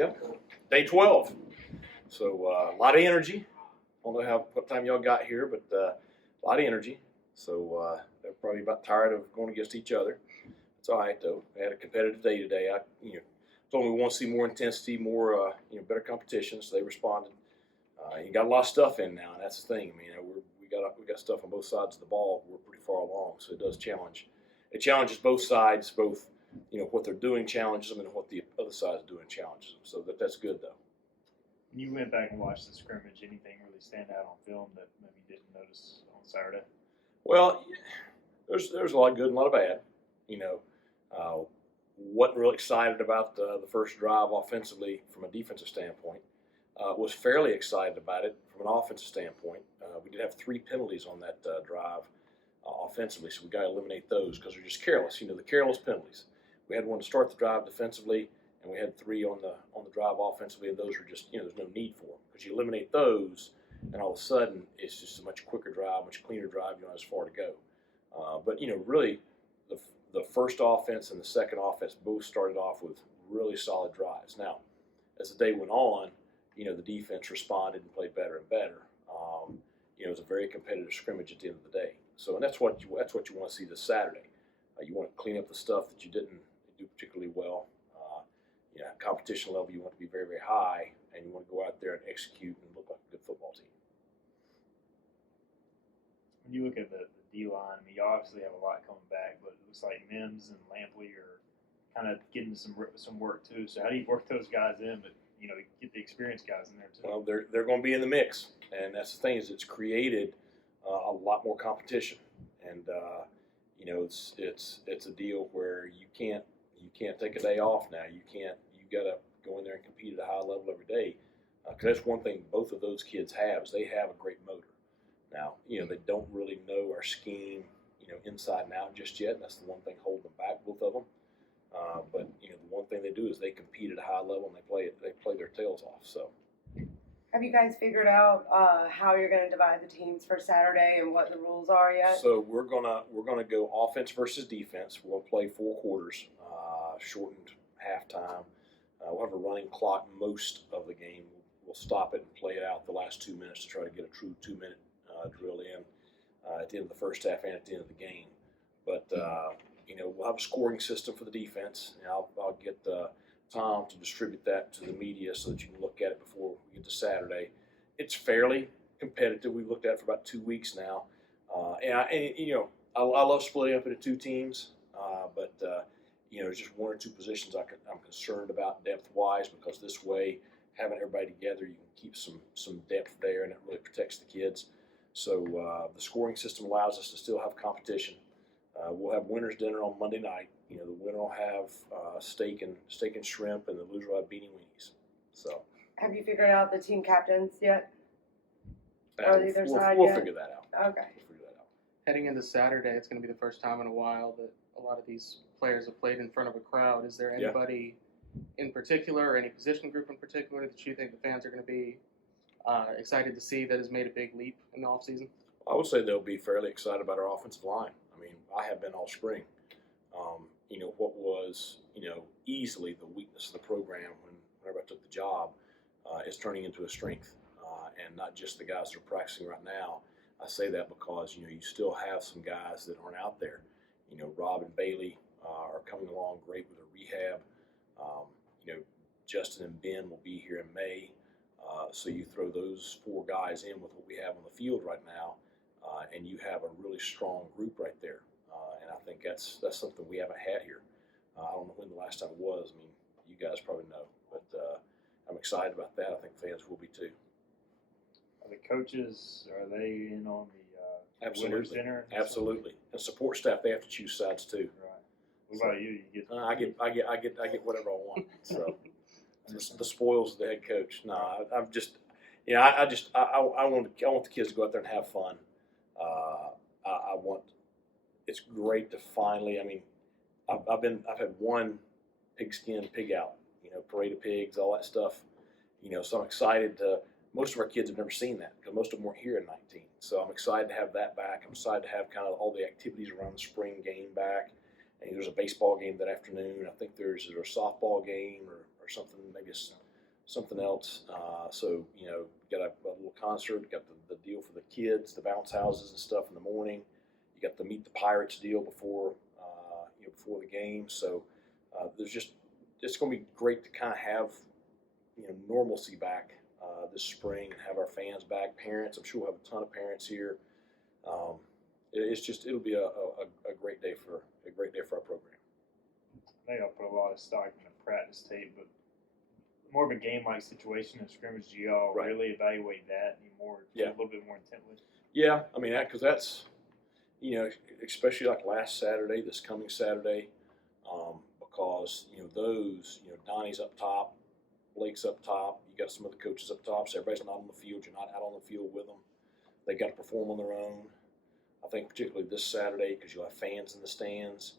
Yep. Day 12. So a lot of energy. I don't know what time y'all got here, but a lot of energy. So they're probably about tired of going against each other. It's all right though. We had a competitive day today. Told them we want to see more intensity, more better competition. So they responded. You got a lot of stuff in now, and that's the thing. I mean, we got stuff on both sides of the ball. We're pretty far along, so it does challenge. It challenges both sides, both what they're doing challenges them, and what the other side is doing challenges them. So that's good though. When you went back and watched the scrimmage, anything really stand out on film that maybe you didn't notice on Saturday? Well, there's a lot of good and a lot of bad. Wasn't really excited about the first drive offensively from a defensive standpoint. Was fairly excited about it from an offensive standpoint. We did have 3 penalties on that drive offensively, so we got to eliminate those because they're just careless. The careless penalties. We had one to start the drive defensively, and we had 3 on the drive offensively, and those are just there's no need for them because you eliminate those, and all of a sudden it's just a much quicker drive, much cleaner drive. You don't have as far to go. But really, the first offense and the second offense both started off with really solid drives. Now, as the day went on, the defense responded and played better and better. It was a very competitive scrimmage at the end of the day. So, and that's what you want to see this Saturday. You want to clean up the stuff that you didn't do particularly well. Competition level you want to be very, very high, and you want to go out there and execute and look like a good football team. When you look at the D-line, you obviously have a lot coming back, but it looks like Mims and Lampley are kind of getting some work too. So how do you work those guys in, but get the experienced guys in there too? Well, they're going to be in the mix, and that's the thing is it's created a lot more competition, and it's a deal where you can't take a day off now. You got to go in there and compete at a high level every day. Because that's one thing both of those kids have is they have a great motor. Now, they don't really know our scheme, inside and out just yet. And that's the one thing holding them back, both of them. But the one thing they do is they compete at a high level and they play their tails off. So, have you guys figured out how you're going to divide the teams for Saturday and what the rules are yet? So we're gonna go offense versus defense. We'll play 4 quarters, shortened halftime. We'll have a running clock most of the game. We'll stop it and play it out the last 2 minutes to try to get a true 2-minute drill in at the end of the first half and at the end of the game. But we'll have a scoring system for the defense. And I'll get Tom to distribute that to the media so that you can look at it before we get to Saturday. It's fairly competitive. We've looked at it for about 2 weeks now, I love splitting up into 2 teams, but there's just 1 or 2 positions I'm concerned about depth-wise because this way, having everybody together, you can keep some depth there, and it really protects the kids. So the scoring system allows us to still have competition. We'll have winner's dinner on Monday night. The winner will have steak and shrimp, and the loser will have beanie weenies. So, have you figured out the team captains yet? We'll figure that out. Okay. We'll figure that out. Heading into Saturday, it's going to be the first time in a while that a lot of these players have played in front of a crowd. Is there anybody in particular, or any position group in particular, that you think the fans are going to be excited to see that has made a big leap in the offseason? I would say they'll be fairly excited about our offensive line. I mean, I have been all spring. What was, easily the weakness of the program whenever I took the job is turning into a strength. And not just the guys that are practicing right now. I say that because, you still have some guys that aren't out there. Rob and Bailey are coming along great with their rehab. Justin and Ben will be here in May. So you throw those 4 guys in with what we have on the field right now, and you have a really strong group right there. And I think that's something we haven't had here. I don't know when the last time it was. I mean, you guys probably know. But I'm excited about that. I think fans will be too. Are the coaches, are they in on the Absolutely. winner's dinner? Absolutely. And support staff, they have to choose sides too. Right. What about you? You get I get whatever I want. So the spoils of the head coach. No, I'm just, I want the kids to go out there and have fun. It's great to finally. I mean, I've had 1 pigskin pig out. Parade of pigs, all that stuff. So I'm excited to. Most of our kids have never seen that because most of them weren't here in 19. So I'm excited to have that back. I'm excited to have kind of all the activities around the spring game back. And there's a baseball game that afternoon. I think there's a softball game or something. Maybe something else. So got a little concert, got the deal for the kids, the bounce houses and stuff in the morning. You got the Meet the Pirates deal before before the game. So it's going to be great to kind of have normalcy back this spring and have our fans back. Parents, I'm sure we'll have a ton of parents here. It'll be a great day for our program. I think I'll put a lot of stock in the practice tape, but more of a game-like situation in scrimmage. Do y'all Right. really evaluate that anymore? Yeah. A little bit more intently. Yeah, I mean, because that's especially like last Saturday, this coming Saturday, because those Donnie's up top, Blake's up top, you got some of the coaches up top, so everybody's not on the field. You're not out on the field with them. They got to perform on their own. I think particularly this Saturday because you'll have fans in the stands.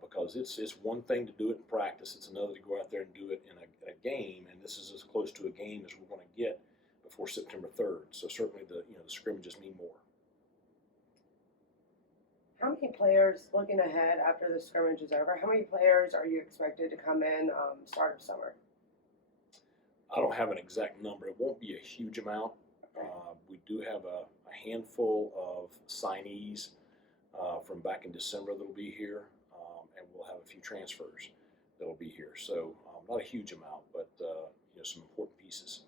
Because it's one thing to do it in practice, it's another to go out there and do it in a game, and this is as close to a game as we're going to get before September 3rd. So certainly the scrimmages mean more. How many players, looking ahead after the scrimmage is over, how many players are you expected to come in start of summer? I don't have an exact number. It won't be a huge amount. We do have a handful of signees from back in December that'll be here, and we'll have a few transfers that'll be here. So not a huge amount, but some important pieces.